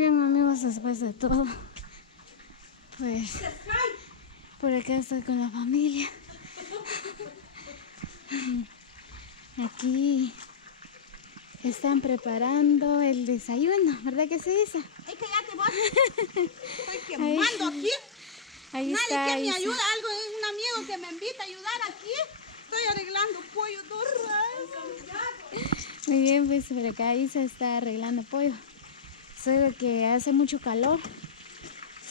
bien, amigos, después de todo, pues por acá estoy con la familia. Aquí están preparando el desayuno, ¿verdad que se dice? ¡Ay, cállate vos! Estoy quemando aquí. Ahí nadie está, que ahí me está. ayuda, un amigo que me invita a ayudar aquí. Estoy arreglando pollo Muy bien, pues por acá Isa está arreglando pollo. Solo que hace mucho calor.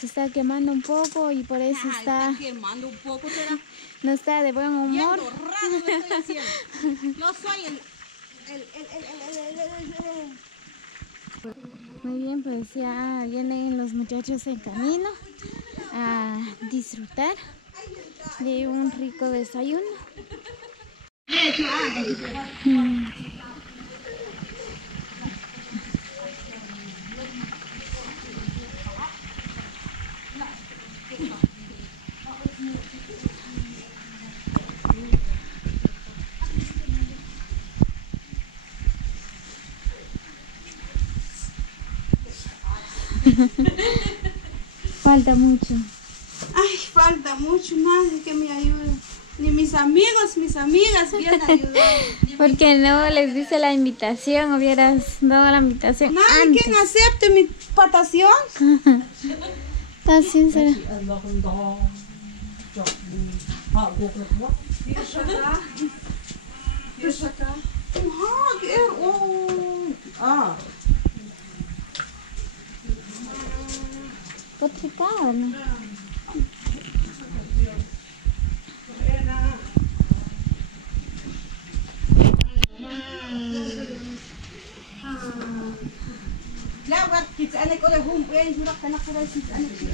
Se está quemando un poco y por eso está quemando un poco, será. no está de buen humor. Yendo raro lo estoy haciendo. Yo soy Muy bien, pues ya vienen los muchachos en camino a disfrutar de un rico desayuno. Falta mucho. Ay, falta mucho, nadie que me ayude. Ni mis amigos, mis amigas vienen a ayudar. ¿Por qué no les dice la invitación? Hubieras dado la invitación Nadie antes. quien acepte mi patación. Tan sincera. Potricada, ¿no? لا وقت تسألك ولا هم وين شو رحت أنا خلاص تسألك شو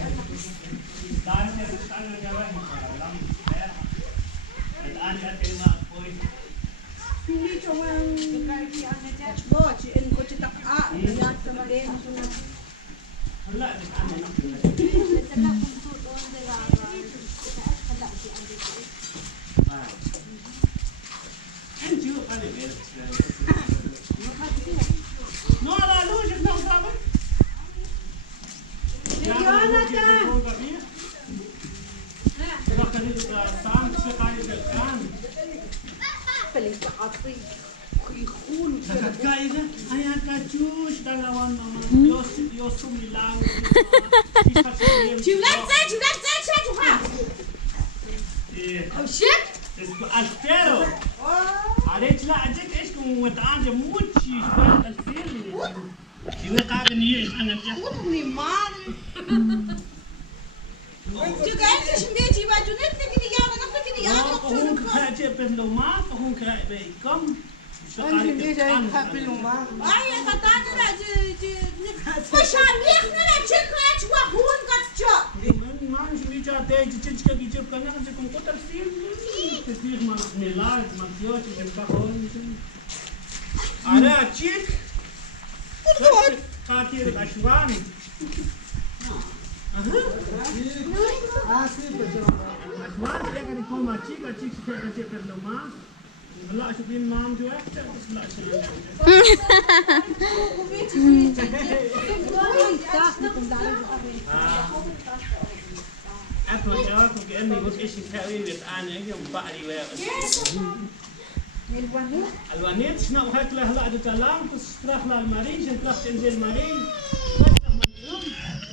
الوانيت شنو هاك له لا دتلام كسترخ للمريض شنطرخ تنزل المريض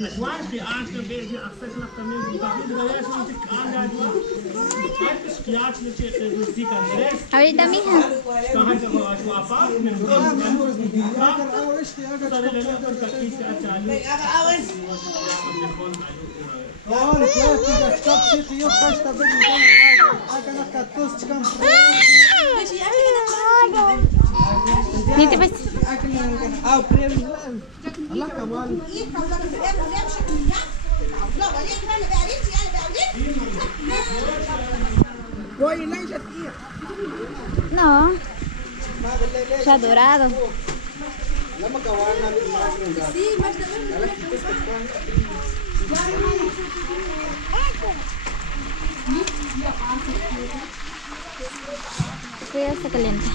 نسوان في آخر بيجي أخسر لك تمام بقى غير شو تك أنا جوا هاي تسكيات لشيء تزيك الناس Ahorita, mija. كان هذا هو شو أفعال من Niti pues. No. Ya dorado. Cuidado, está caliente.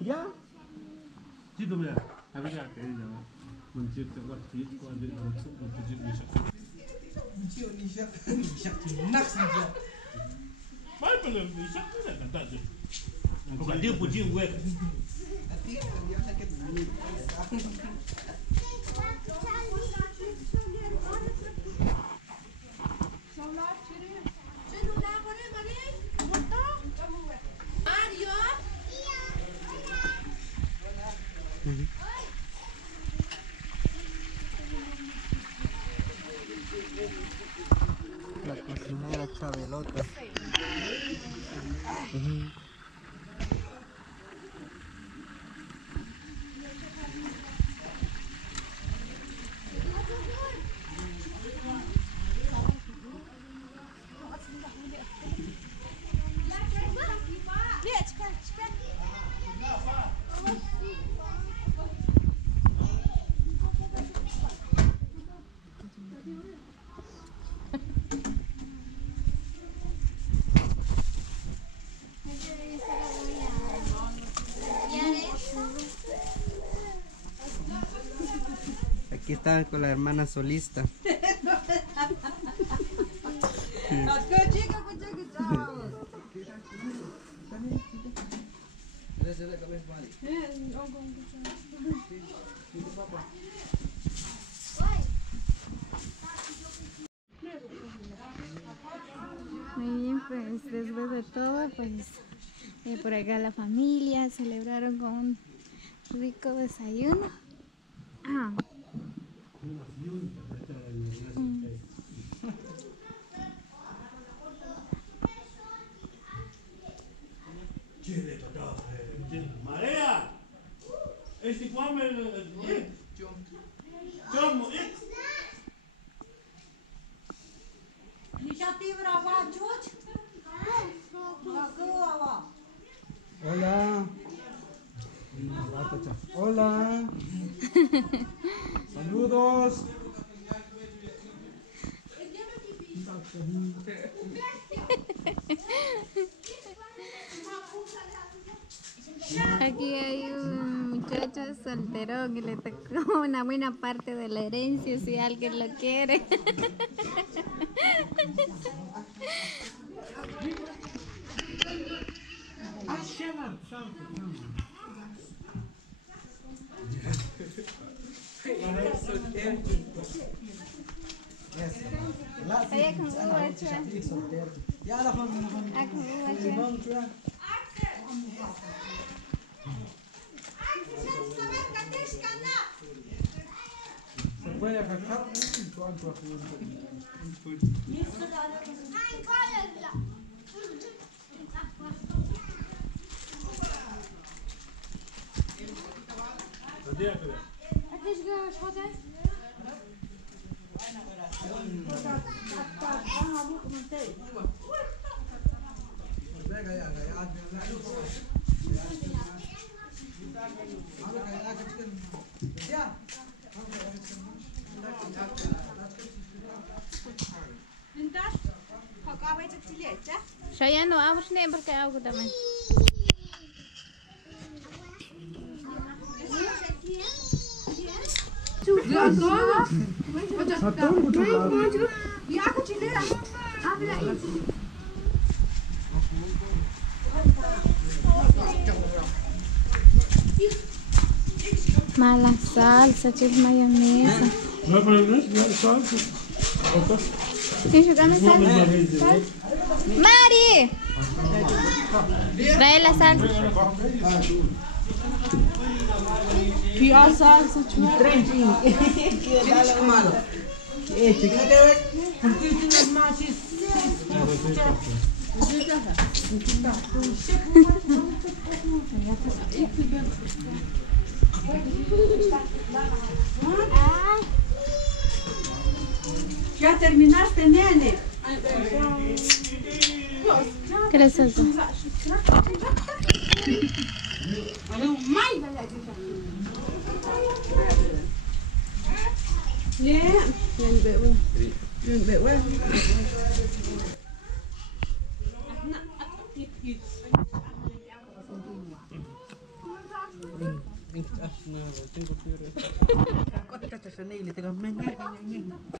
Ya. Situ ya. Tapi kan kayak jangan mencipta buat fit kuat jadi untuk mencipta bisa. Bisa nak saja. Mai belum bisa tidak kan tadi. Bukan dia puji gue. Tapi dia sakit bunyi. La cocinera Chabelota. Aquí están con la hermana solista. Muy bien, pues después de todo, pues por acá la familia celebraron con un rico desayuno. Maria, este kwam Jom, Hola. Hola. Saludos. Aquí hay un muchacho soltero que le tocó una buena parte de la herencia si alguien lo quiere. Saya no abres nem porque algo também. Mala salsa, chis mayonesa. ¿No es mayonesa? ¿Ya salsa? ¿Quieres jugarme salsa? ¡Mari! Trae la salsa. Ya terminaste, nene. ¿Qué es eso? Tengo fiebre.